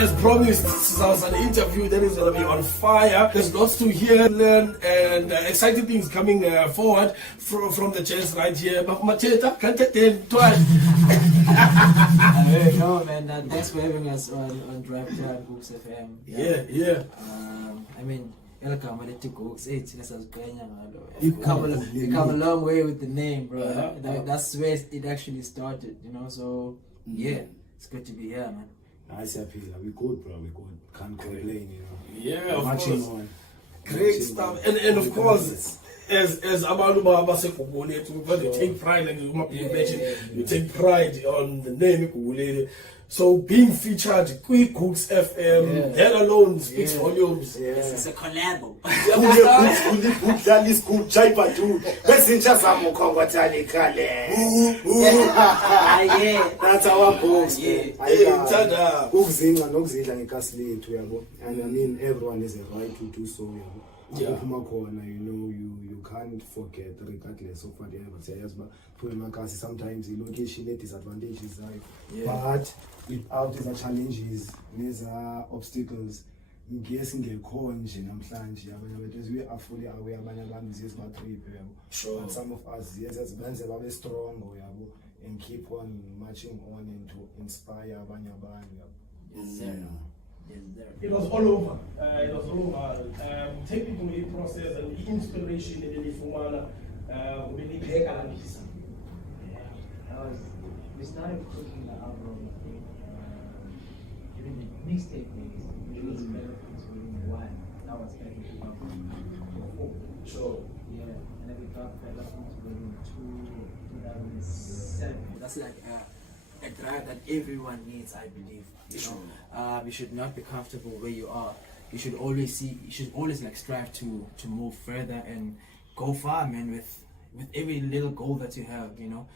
as promised, this was an interview that is going to be on fire. There's lots to hear, learn, and exciting things coming forward from the chairs right here. But Mateta, can't tell twice. No, man. Thanks for having us on Drive Time Books FM. Yeah. I mean, you come a long way with the name, bro. That's where it actually started, you know. So yeah, it's good to be here, man. Nice, we good, bro. We good. Can't complain, you know. Yeah, of Marching course. on. Great stuff. And of course, as abantu because you take pride, like you mentioned, you take pride on the name. So being featured Quick Cooks FM, that alone speaks volumes. It's a collabo. That's our boss. And I mean, everyone has a right to do so. You know, you can't forget, regardless of whatever. Sometimes the location disadvantages, but without these challenges, these obstacles, in case in the conj, we are fully aware but some of us, yes, as bands are very strong, and keep on marching on and to inspire It was all over. Technically, process and the inspiration in the Fumana. We started cooking the album during the mixtape days, which was better things within one. That was back in 2004. Sure. Yeah, and then we got better things within 2007. That's like a drive that everyone needs, I believe. You should not be comfortable where you are. You should always like strive to move further and go far, man, with every little goal that you have, you know.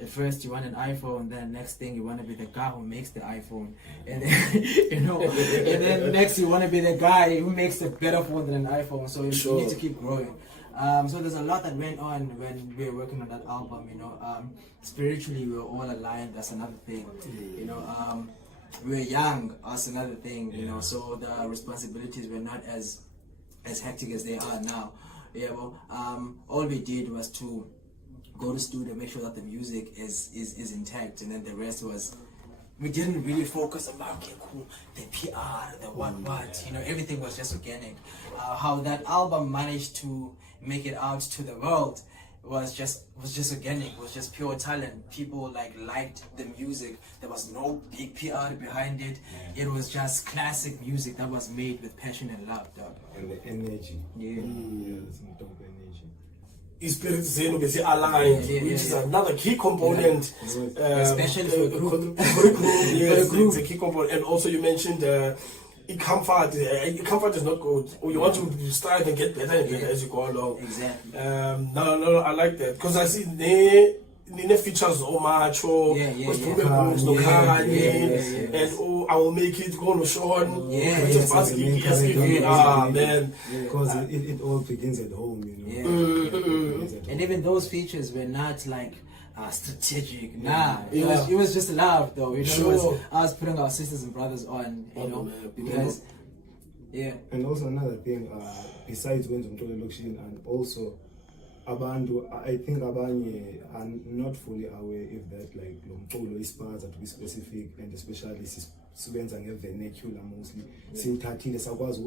At first you want an iPhone, then next thing you want to be the guy who makes the iPhone, and then, and then next you want to be the guy who makes a better phone than an iPhone. So you need to keep growing. So there's a lot that went on when we were working on that album, you know. Spiritually we were all aligned, that's another thing, you know. We were young, that's another thing, you know, so the responsibilities were not as hectic as they are now. All we did was to go to studio, make sure that the music is intact, and then the rest was, we didn't really focus on the PR, the what, you know, everything was just organic. How that album managed to make it out to the world was just organic, was just pure talent. People liked the music. There was no big PR behind it. It was just classic music that was made with passion and love, dog. And the energy. It's spirit zenu bese aligned, which is another key component, especially for a group. It's a key component. And also you mentioned comfort is not good, or you want to strive and get better and better as you go along. Exactly. No, I like that, because I see they features so much, and I will make it go on Sean. Man, because it all begins at home, you know. And even those features were not like strategic. It was just love, though. You know, it was us putting our sisters and brothers on, you know, because And also another thing, besides when Lumkile location, and also abantu, I think abanye are not fully aware if that like Lumkile is part to be specific, and especially sibenza nge-vernacular mostly. Sithathile sakwazi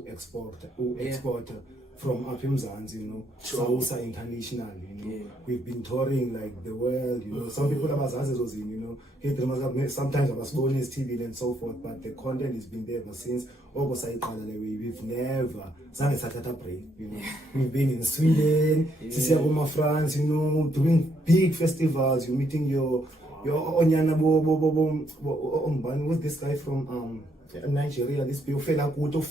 u-export from up eMzansi, you know, Sausa international, you know. We've been touring like the world, you know. Some people abazazi those, you know. Sometimes abasibona as TV and so forth, but the content has been there ever since. We've never sathatha break, you know. We've been in Sweden, France, you know, doing big festivals. You're meeting your Onyana what's this guy from Nigeria? This Fela Kuto,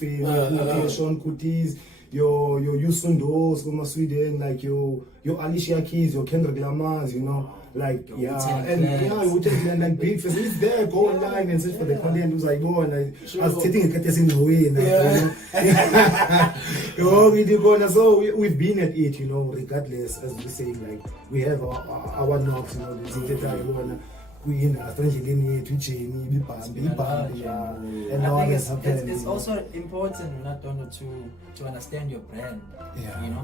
Sean Kutis. Your Yusundos from Sweden, like your Alicia Keys, your Kendrick Lamars, you know, like we would like big facilities there, go online and search for the content. It was like go and I was sitting in the way, so we've been at it, you know, regardless, as we're saying, like we have our knocks, you know, kwi-industry endleleni yethu ijeni ibibhambi and now I that's think happening. it's also important not only to understand your brand, you know,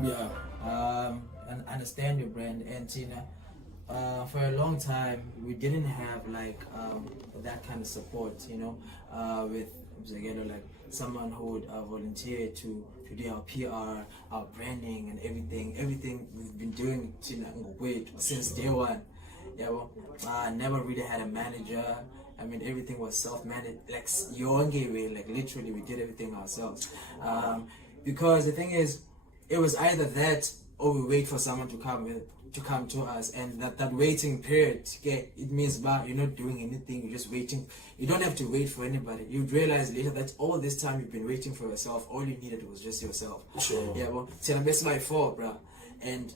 and understand your brand. And you know, for a long time we didn't have like that kind of support, you know, with like someone who would volunteer to do our PR, our branding, and everything we've been doing since day one. Yeah, well, never really had a manager. I mean, everything was self-managed, like way, like literally we did everything ourselves. Because the thing is, it was either that or we wait for someone to come to us, and that waiting period, it means you're not doing anything, you're just waiting. You don't have to wait for anybody. You realize later that all this time you've been waiting for yourself, all you needed was just yourself. Sure. Yeah, well, see, that's my fault, bro. And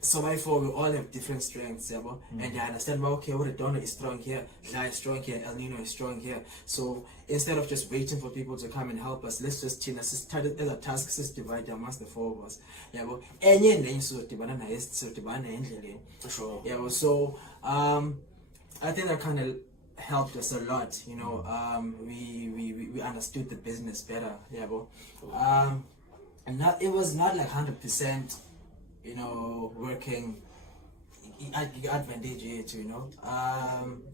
so by four, we all have different strengths, yeah, and I understand, okay, what Donna is strong here, La is strong here, El Nino is strong here. So instead of just waiting for people to come and help us, let's just start it as a task, just divide amongst the four of us. Yeah, well, Sure. yeah, well, so I think that kind of helped us a lot, you know. We understood the business better, yeah, well, and it was not like 100%. You know, working advantage here too, you know,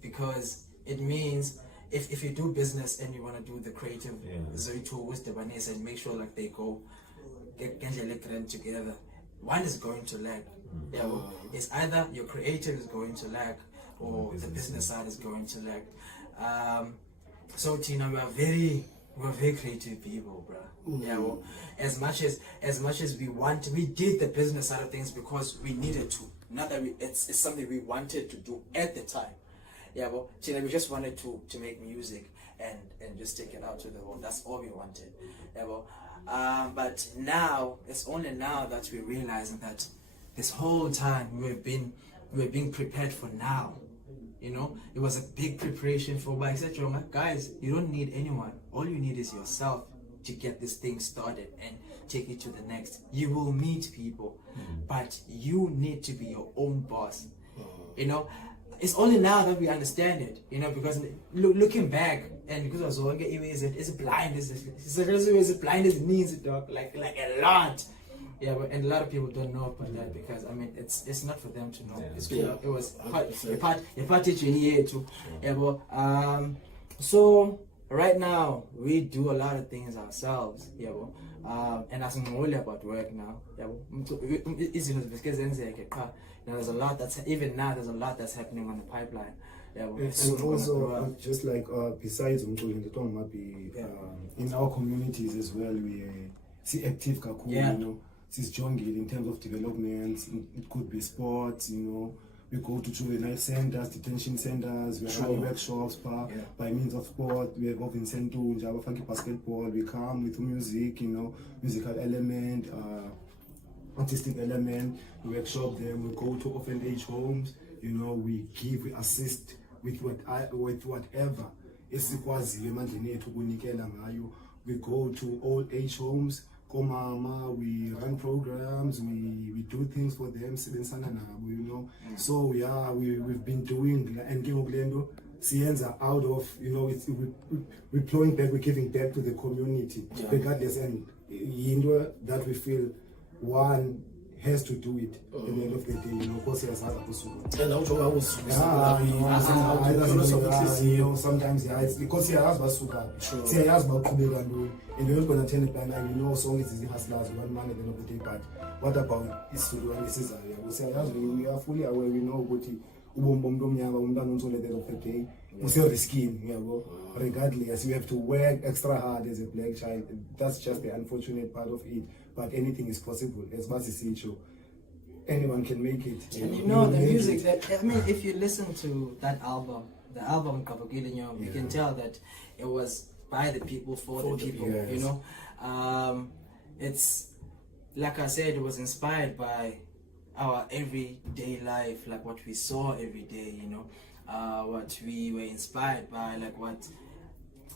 because it means if you do business and you want to do the creative and make sure like they go get together, one is going to lag. Yeah, well, it's either your creative is going to lag or the business side is going to lag. So Tina, we're very creative people, bro. Yeah, well, as much as we did the business side of things because we needed to. Not that it's something we wanted to do at the time. Yeah, well, we just wanted to make music and just take it out to the world. That's all we wanted. Yeah, well, but now it's only now that we're realizing that this whole time we're being prepared for now. You know, it was a big preparation for why I said, guys, you don't need anyone. All you need is yourself to get this thing started and take it to the next. You will meet people, but you need to be your own boss. You know, it's only now that we understand it, you know, because looking back, and because I was like, it's blind as it means, dog, like a lot. Yeah, but, and a lot of people don't know about that because I mean it's not for them to know. Yeah. It was a part teaching here too. Yeah, but so right now we do a lot of things ourselves. Yeah, but and as I'm only about work now. Yeah, but there's a lot that's there's a lot that's happening on the pipeline. Yeah, but, and also just like besides in our communities as well, we see active kakulu, you know. It's jungle in terms of development. It could be sports, you know. We go to juvenile centers, detention centers, we have workshops by means of sport. We have Vincent Java funky basketball. We come with music, you know, musical element, artistic element. We workshop them. We go to orphan age homes, you know, we assist with whatever. We go to old age homes. We run programs, we do things for them, you know. So yeah, we've been doing and Sienza out of, you know, we're plowing back, we're giving back to the community, regardless, and that we feel one has to do it at the end of the day, you know, because sometimes it's because and you're not going to tell it, and you know, so it's easy hustlers, one man at the end of the day, but what about is to do and this is we are fully aware, we know what regardless, you have to work extra hard as a black child. That's just the unfortunate part of it, but anything is possible. As much as anyone can make it. And you know the music that, I mean, if you listen to that album, the album you can tell that it was by the people for the people. Yes. You know, it's like I said, it was inspired by our everyday life, like what we saw every day. You know, what we were inspired by,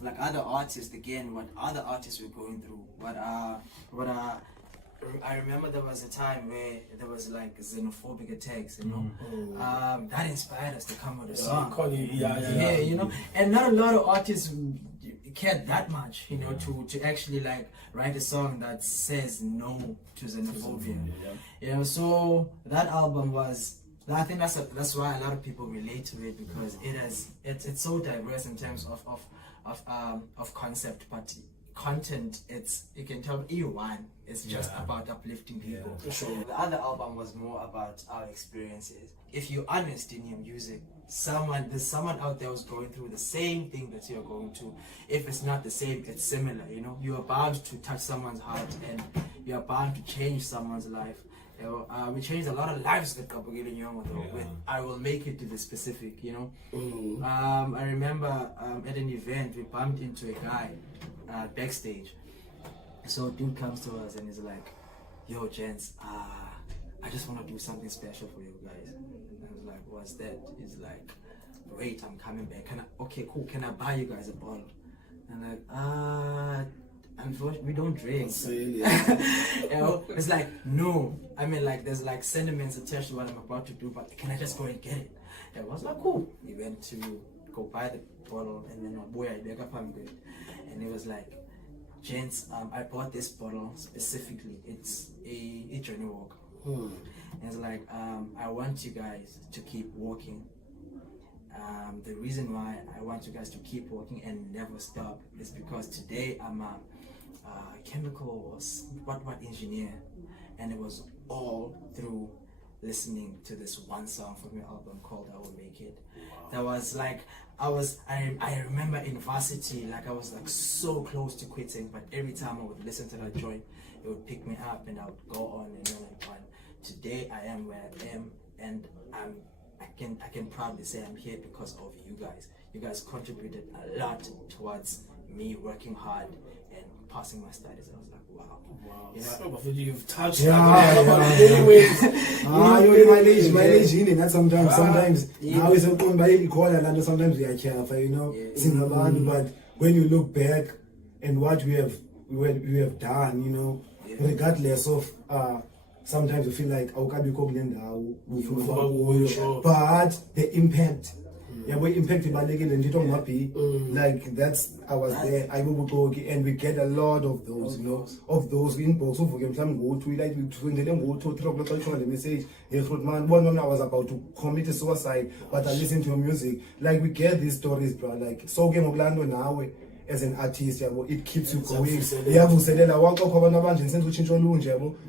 like other artists, again, what other artists were going through, what I remember there was a time where there was like xenophobic attacks, you know. That inspired us to come with a song. Yeah, you know, and not a lot of artists cared that much, you know, to actually like write a song that says no to xenophobia. You know, so that album was. I think that's why a lot of people relate to it, because it's so diverse in terms of concept, but content, you can tell E1 is just about uplifting people. Sure. The other album was more about our experiences. If you're honest in your music, there's someone out there who's going through the same thing that you're going to. If it's not the same, it's similar, you know. You're bound to touch someone's heart, and you're bound to change someone's life. You know, we changed a lot of lives with Pikelela with I Will Make It to the Specific, you know. I remember at an event we bumped into a guy backstage. So dude comes to us and he's like, "Yo, gents, I just want to do something special for you guys." And I was like, "What's that?" He's like, "Wait, I'm coming back. Okay, cool. Can I buy you guys a bottle?" And I'm like, unfortunately, we don't drink. You know, it's like, no. I mean, like, there's like sentiments attached to what I'm about to do, but can I just go and get it? And I was like, cool. We went to go buy the bottle, and then and it was like, "Gents, I bought this bottle specifically. It's a journey walk." And it's like, I want you guys to keep walking. The reason why I want you guys to keep walking and never stop is because today I'm a chemical or what engineer, and it was all through listening to this one song from your album called I Will Make It. That was like, I remember in varsity, like I was like so close to quitting, but every time I would listen to that joint, it would pick me up and I would go on and on and on. Today I am where I am, and I can proudly say I'm here because of you guys. You guys contributed a lot towards me working hard and passing my studies. I was like, wow. You know, you've touched anyways. That sometimes now is a sometimes we are careful, you know, but when you look back and what we have done, you know, regardless of sometimes you feel like but the impact, like that's I was there, and we get a lot of those, you know, of those inbox. Go to like go to message. I was about to commit suicide, but I listen to your music. Like we get these stories, bro. Like so now. As an artist, it keeps you going.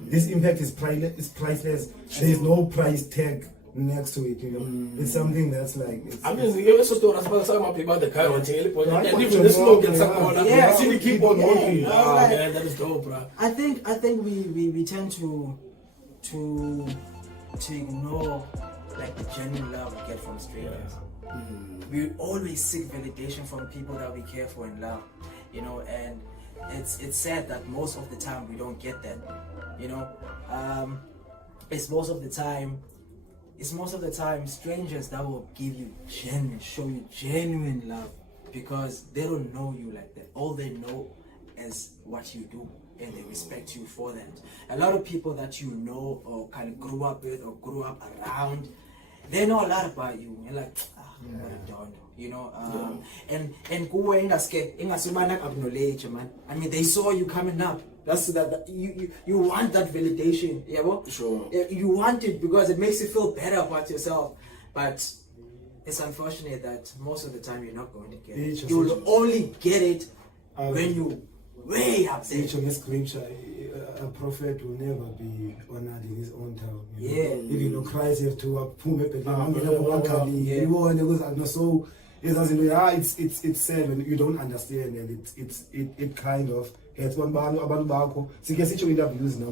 This impact is priceless. There is no price tag next to it, you know. It's something that's like. I mean, you also told us about the guy on telephone, and even the smoke and someone. Yeah, see the keep on walking. Man, that is dope, bro. I think we tend to ignore like the genuine love we get from strangers. We always seek validation from people that we care for and love, you know, and it's sad that most of the time we don't get that, you know. It's most of the time strangers that will show you genuine love, because they don't know you like that. All they know is what you do, and they respect you for that. A lot of people that you know or kind of grew up with or grew up around, they know a lot about you, and like, what a don, you know. And acknowledge, man. I mean, they saw you coming up. That's that you want that validation, yeah, bro? Sure. You want it because it makes you feel better about yourself. But it's unfortunate that most of the time you're not going to get it. You'll only get it when you way up there. Scripture, a prophet will never be honored in his own town. Yeah. Even though Christ have to so it's sad when you don't understand, and it kind of hurts one about interviews now.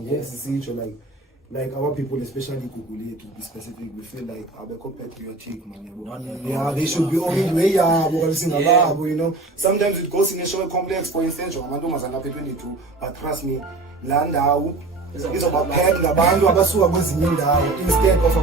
Like our people, especially Google, to be specific, we feel like I'm patriotic, man. They should be only way, you know. Sometimes it goes in a show complex. For instance, Amantombazana 22, but trust me, land out is about paying the band instead of